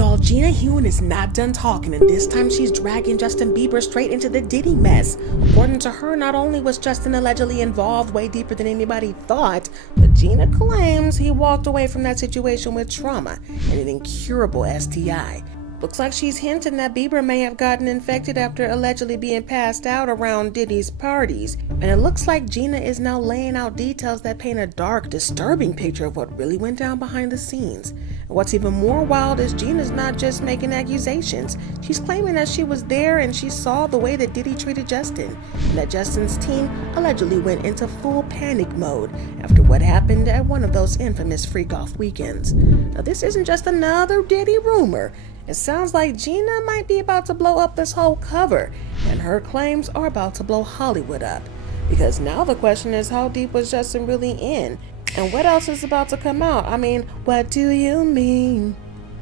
Y'all, Gina Huynh is not done talking, and this time she's dragging Justin Bieber straight into the Diddy mess. According to her, not only was Justin allegedly involved way deeper than anybody thought, but Gina claims he walked away from that situation with trauma and an incurable STI. Looks like she's hinting that Bieber may have gotten infected after allegedly being passed out around Diddy's parties. And it looks like Gina is now laying out details that paint a dark, disturbing picture of what really went down behind the scenes. And what's even more wild is Gina's not just making accusations. She's claiming that she was there and she saw the way that Diddy treated Justin, and that Justin's team allegedly went into full panic mode after what happened at one of those infamous freak-off weekends. Now, this isn't just another Diddy rumor. It sounds like Gina might be about to blow up this whole cover, and her claims are about to blow Hollywood up. Because now the question is, how deep was Justin really in? And what else is about to come out? I mean, what do you mean?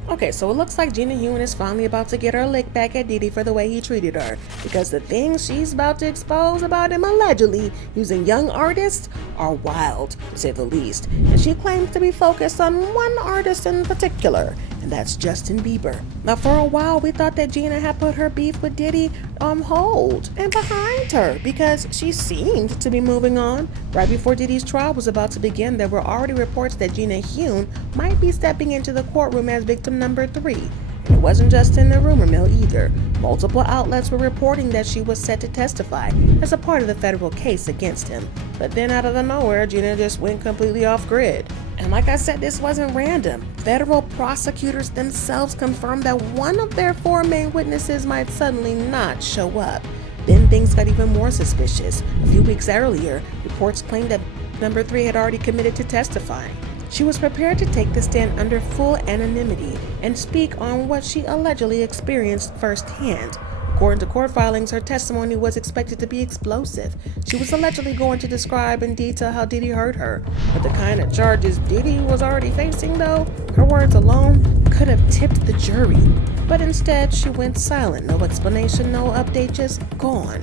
Okay, so it looks like Gina Huynh is finally about to get her lick back at Diddy for the way he treated her, because the things she's about to expose about him allegedly using young artists are wild, to say the least. And she claims to be focused on one artist in particular, and that's Justin Bieber. Now, for a while, we thought that Gina had put her beef with Diddy on hold and behind her, because she seemed to be moving on. Right before Diddy's trial was about to begin, there were already reports that Gina Huynh might be stepping into the courtroom as victim number 3. And it wasn't just in the rumor mill either. Multiple outlets were reporting that she was set to testify as a part of the federal case against him. But then out of the nowhere, Gina just went completely off grid. And like I said, this wasn't random. Federal prosecutors themselves confirmed that one of their 4 main witnesses might suddenly not show up. Then things got even more suspicious. A few weeks earlier, reports claimed that number 3 had already committed to testifying. She was prepared to take the stand under full anonymity and speak on what she allegedly experienced firsthand. According to court filings, her testimony was expected to be explosive. She was allegedly going to describe in detail how Diddy hurt her. But the kind of charges Diddy was already facing, though, her words alone could have tipped the jury. But instead, she went silent. No explanation, no update, just gone.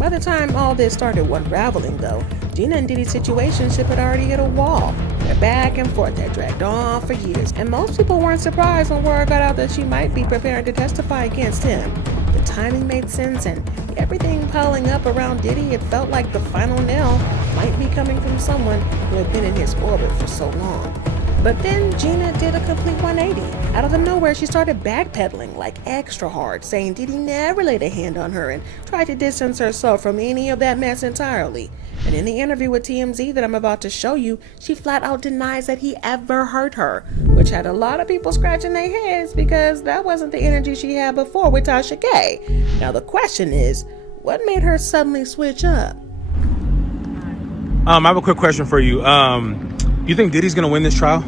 By the time all this started unraveling, though, Gina and Diddy's situationship had already hit a wall. Their back and forth had dragged on for years, and most people weren't surprised when word got out that she might be preparing to testify against him. The timing made sense, and everything piling up around Diddy, it felt like the final nail might be coming from someone who had been in his orbit for so long. But then Gina did a complete 180. Out of the nowhere, she started backpedaling like extra hard, saying Diddy never laid a hand on her and tried to distance herself from any of that mess entirely. And in the interview with TMZ that I'm about to show you, she flat out denies that he ever hurt her, which had a lot of people scratching their heads because that wasn't the energy she had before with Tasha K. Now the question is, what made her suddenly switch up? I have a quick question for you. You think Diddy's gonna win this trial?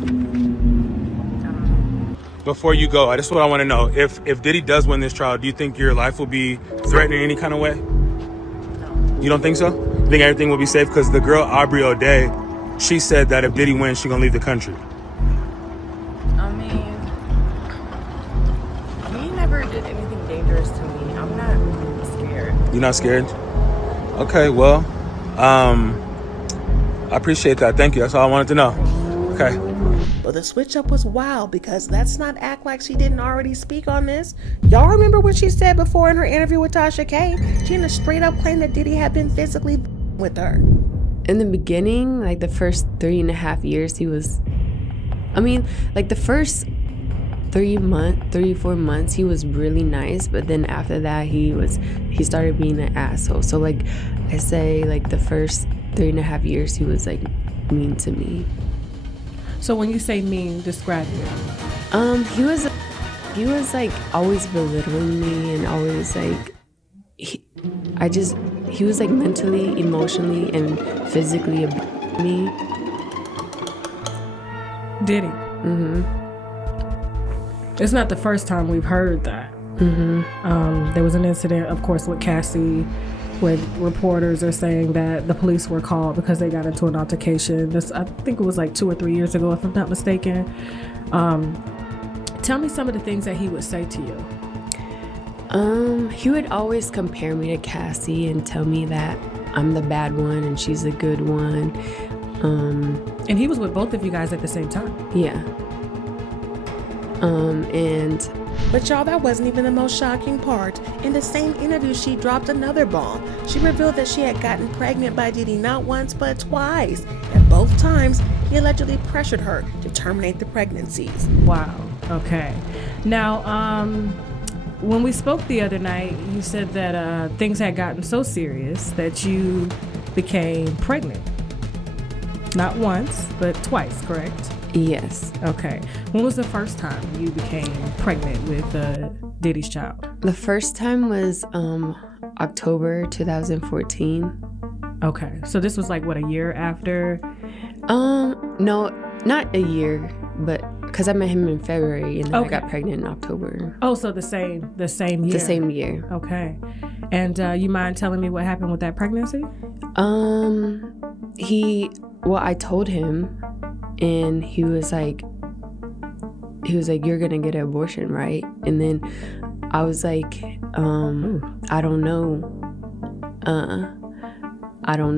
Before you go, this is what I want to know. If Diddy does win this trial, do you think your life will be threatened in any kind of way? No. You don't think so? You think everything will be safe? Because the girl Aubrey O'Day, she said that if Diddy wins, she's gonna leave the country. I mean, he never did anything dangerous to me. I'm not scared. You're not scared? Okay, well, I appreciate that. Thank you. That's all I wanted to know. Okay. Well, the switch up was wild, because let's not act like she didn't already speak on this. Y'all remember what she said before in her interview with Tasha K? Gina straight up claimed that Diddy had been physically with her. In the beginning, like the first 3.5 years, he was, the first 3-4 months, he was really nice. But then after that, he started being an asshole. So like I say, like the first 3.5 years, he was like mean to me. So when you say mean, describe it. He was like always belittling me and always like he was like mentally, emotionally, and physically abusing me. Diddy. Mm-hmm. It's not the first time we've heard that. Mm-hmm. There was an incident, of course, with Cassie, where reporters are saying that the police were called because they got into an altercation. I think it was like 2 or 3 years ago, if I'm not mistaken. Tell me some of the things that he would say to you. He would always compare me to Cassie and tell me that I'm the bad one and she's the good one. And he was with both of you guys at the same time? Yeah. And But y'all, that wasn't even the most shocking part. In the same interview, she dropped another bomb. She revealed that she had gotten pregnant by Diddy not once, but twice. And both times, he allegedly pressured her to terminate the pregnancies. Wow. Okay. Now, when we spoke the other night, you said that things had gotten so serious that you became pregnant. Not once, but twice, correct? yes, Okay. When was the first time you became pregnant with Diddy's child? the first time was October 2014. Okay. So this was like, what, a year after? No, not a year, but because I met him in February and then I Okay. got pregnant in October. Oh, so the same year. The same year. Okay. And you mind telling me what happened with that pregnancy? I told him, and he was like, you're gonna get an abortion, right? And then I was like, I don't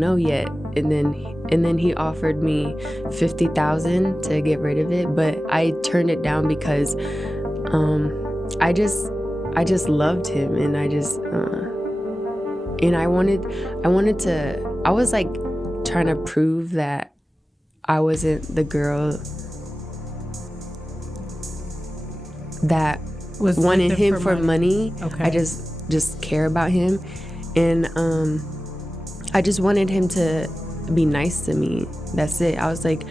know yet. And then he offered me $50,000 to get rid of it, but I turned it down because I just loved him, and I was like trying to prove that I wasn't the girl that Was wanted with him for money. Okay. I just care about him, and I just wanted him to be nice to me. That's it. I was like,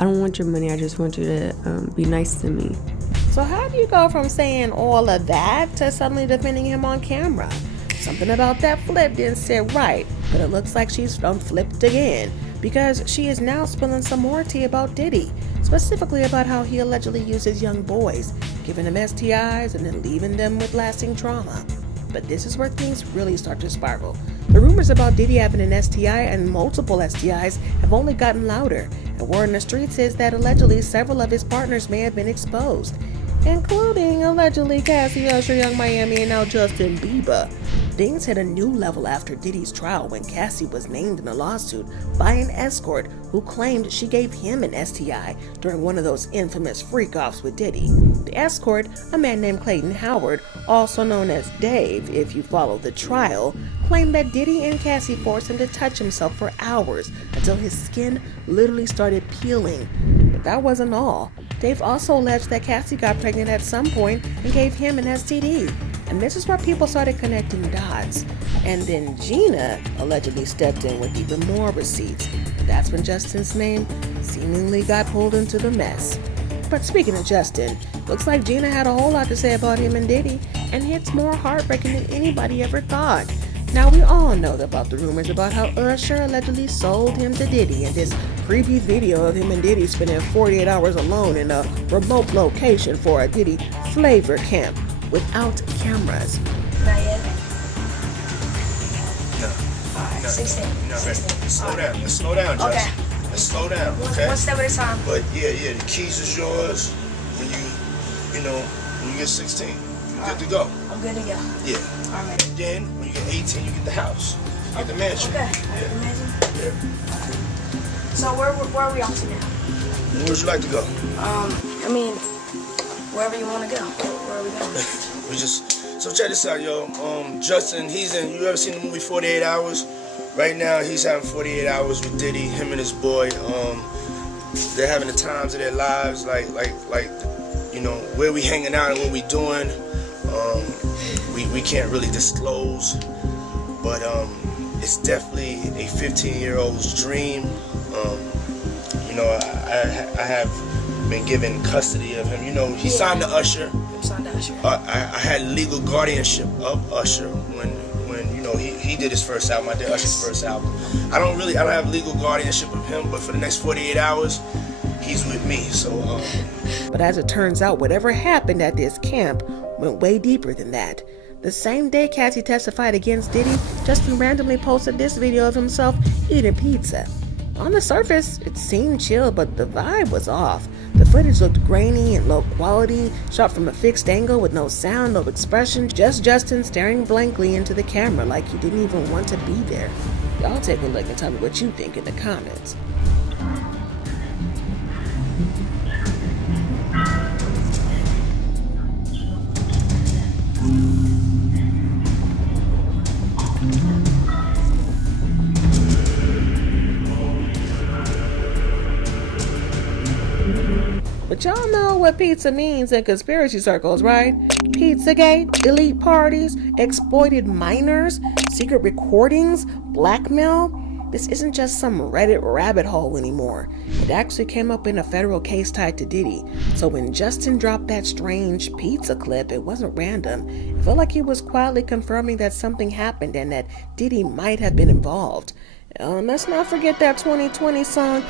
I don't want your money. I just want you to be nice to me. So how do you go from saying all of that to suddenly defending him on camera? Something about that flip didn't sit right, but it looks like she's flipped again, because she is now spilling some more tea about Diddy, specifically about how he allegedly uses young boys, giving them STIs and then leaving them with lasting trauma. But this is where things really start to spiral. The rumors about Diddy having an STI and multiple STIs have only gotten louder, and word in the streets is that allegedly several of his partners may have been exposed, including allegedly Cassie, Usher, Young Miami, and now Justin Bieber. Things hit a new level after Diddy's trial when Cassie was named in a lawsuit by an escort who claimed she gave him an STI during one of those infamous freak-offs with Diddy. The escort, a man named Clayton Howard, also known as Dave if you follow the trial, claimed that Diddy and Cassie forced him to touch himself for hours until his skin literally started peeling. But that wasn't all. Dave also alleged that Cassie got pregnant at some point and gave him an STD. And this is where people started connecting dots. And then Gina allegedly stepped in with even more receipts. And that's when Justin's name seemingly got pulled into the mess. But speaking of Justin, looks like Gina had a whole lot to say about him and Diddy, and it's more heartbreaking than anybody ever thought. Now, we all know about the rumors about how Usher allegedly sold him to Diddy, and this creepy video of him and Diddy spending 48 hours alone in a remote location for a Diddy flavor camp without cameras. Not yet. No. Alright, No. 16. No, 16. slow down. Let's slow down, Josh. Okay. Let's slow down, okay? One step at a time. But yeah, the keys is yours when you get 16. You're good to go. I'm good to go. Yeah. Alright. And then when you get 18, you get the house. You get the mansion. Okay. Yeah. Amazing. Yeah. So where are we off to now? Where would you like to go? I mean, wherever you want to go. Where are we going? So check this out, yo. Justin, you ever seen the movie 48 Hours? Right now, he's having 48 hours with Diddy, him and his boy. They're having the times of their lives, like, where we hanging out and what we doing. We can't really disclose, but it's definitely a 15-year-old's dream. I have been given custody of him. He signed to Usher. Signed to Usher. I had legal guardianship of Usher when he did his first album. I did Usher's first album. I don't have legal guardianship of him, but for the next 48 hours, he's with me. So. But as it turns out, whatever happened at this camp went way deeper than that. The same day Cassie testified against Diddy, Justin randomly posted this video of himself eating pizza. On the surface, it seemed chill, but the vibe was off. The footage looked grainy and low quality, shot from a fixed angle with no sound, no expression, just Justin staring blankly into the camera like he didn't even want to be there. Y'all take a look and tell me what you think in the comments. what pizza means in conspiracy circles, right? Pizzagate, elite parties, exploited minors, secret recordings, blackmail. This isn't just some Reddit rabbit hole anymore. It actually came up in a federal case tied to Diddy. So when Justin dropped that strange pizza clip, it wasn't random. It felt like he was quietly confirming that something happened and that Diddy might have been involved. And let's not forget that 2020 song,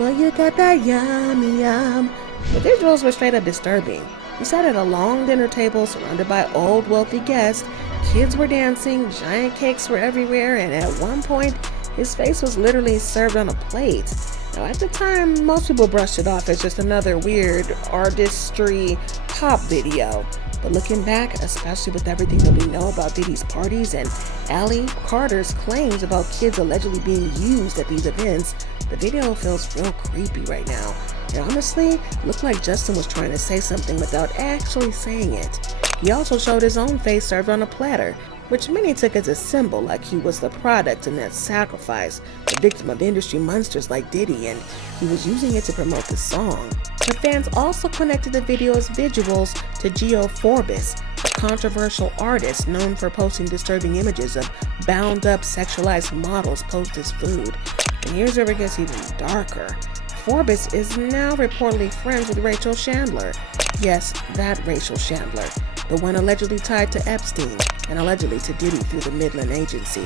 "Well, you got that yummy yum." The visuals were straight up disturbing. He sat at a long dinner table surrounded by old wealthy guests. Kids were dancing, giant cakes were everywhere, and at one point, his face was literally served on a plate. Now, at the time, most people brushed it off as just another weird artistry pop video. But looking back, especially with everything that we know about Diddy's parties and Allie Carter's claims about kids allegedly being used at these events, the video feels real creepy right now. And honestly, it looked like Justin was trying to say something without actually saying it. He also showed his own face served on a platter, which many took as a symbol, like he was the product and that sacrifice, the victim of industry monsters like Diddy, and he was using it to promote the song. But fans also connected the video's visuals to Geo Forbes, a controversial artist known for posting disturbing images of bound-up sexualized models posed as food. And here's where it gets even darker. Forbes is now reportedly friends with Rachel Chandler. Yes, that Rachel Chandler, the one allegedly tied to Epstein and allegedly to Diddy through the Midland Agency.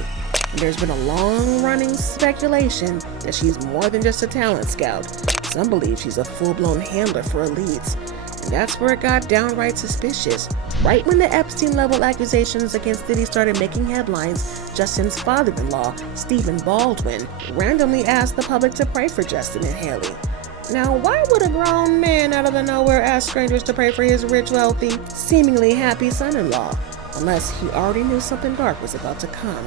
And there's been a long-running speculation that she's more than just a talent scout. Some believe she's a full-blown handler for elites. And that's where it got downright suspicious. Right when the Epstein-level accusations against Diddy started making headlines, Justin's father-in-law, Stephen Baldwin, randomly asked the public to pray for Justin and Haley. Now, why would a grown man out of the nowhere ask strangers to pray for his rich, wealthy, seemingly happy son-in-law? Unless he already knew something dark was about to come.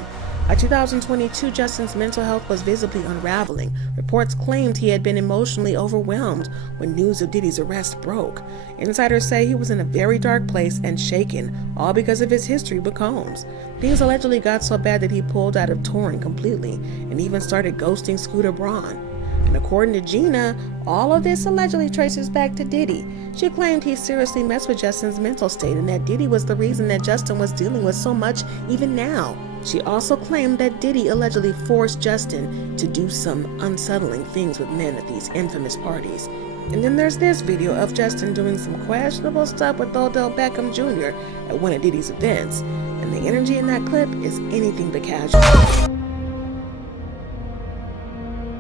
By 2022, Justin's mental health was visibly unraveling. Reports claimed he had been emotionally overwhelmed when news of Diddy's arrest broke. Insiders say he was in a very dark place and shaken, all because of his history with Combs. Things allegedly got so bad that he pulled out of touring completely and even started ghosting Scooter Braun. And according to Gina, all of this allegedly traces back to Diddy. She claimed he seriously messed with Justin's mental state and that Diddy was the reason that Justin was dealing with so much even now. She also claimed that Diddy allegedly forced Justin to do some unsettling things with men at these infamous parties. And then there's this video of Justin doing some questionable stuff with Odell Beckham Jr. at one of Diddy's events. And the energy in that clip is anything but casual.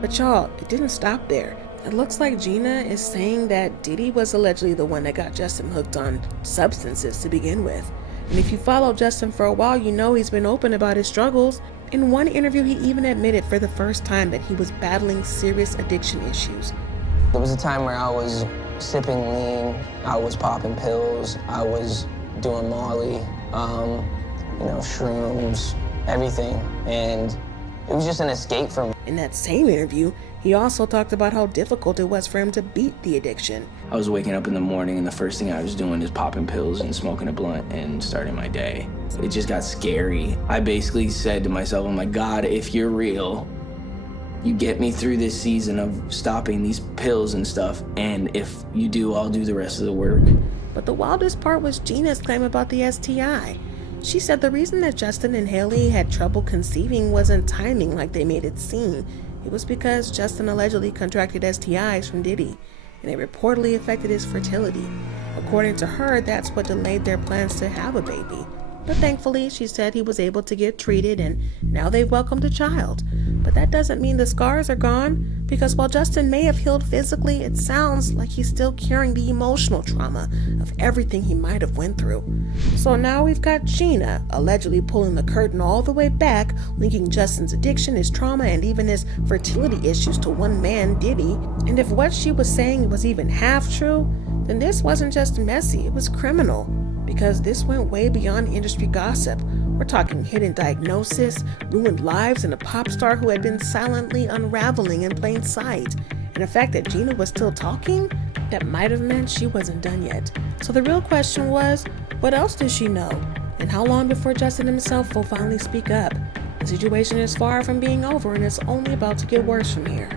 But y'all, it didn't stop there. It looks like Gina is saying that Diddy was allegedly the one that got Justin hooked on substances to begin with. And if you follow Justin for a while, you know he's been open about his struggles. In one interview, he even admitted for the first time that he was battling serious addiction issues. There was a time where I was sipping lean, I was popping pills, I was doing Molly, shrooms, everything. And it was just an escape from me. In that same interview, he also talked about how difficult it was for him to beat the addiction. I was waking up in the morning and the first thing I was doing is popping pills and smoking a blunt and starting my day. It just got scary. I basically said to myself, oh my God, if you're real, you get me through this season of stopping these pills and stuff, and if you do, I'll do the rest of the work. But the wildest part was Gina's claim about the STI. She said the reason that Justin and Haley had trouble conceiving wasn't timing like they made it seem. It was because Justin allegedly contracted STIs from Diddy, and it reportedly affected his fertility. According to her, that's what delayed their plans to have a baby. But thankfully, she said he was able to get treated and now they've welcomed a child. But that doesn't mean the scars are gone, because while Justin may have healed physically, it sounds like he's still carrying the emotional trauma of everything he might have went through. So now we've got Gina allegedly pulling the curtain all the way back, linking Justin's addiction, his trauma, and even his fertility issues to one man, Diddy. And if what she was saying was even half true, then this wasn't just messy, it was criminal. Because this went way beyond industry gossip. We're talking hidden diagnosis, ruined lives, and a pop star who had been silently unraveling in plain sight. And the fact that Gina was still talking, that might have meant she wasn't done yet. So the real question was, what else does she know? And how long before Justin himself will finally speak up? The situation is far from being over and it's only about to get worse from here.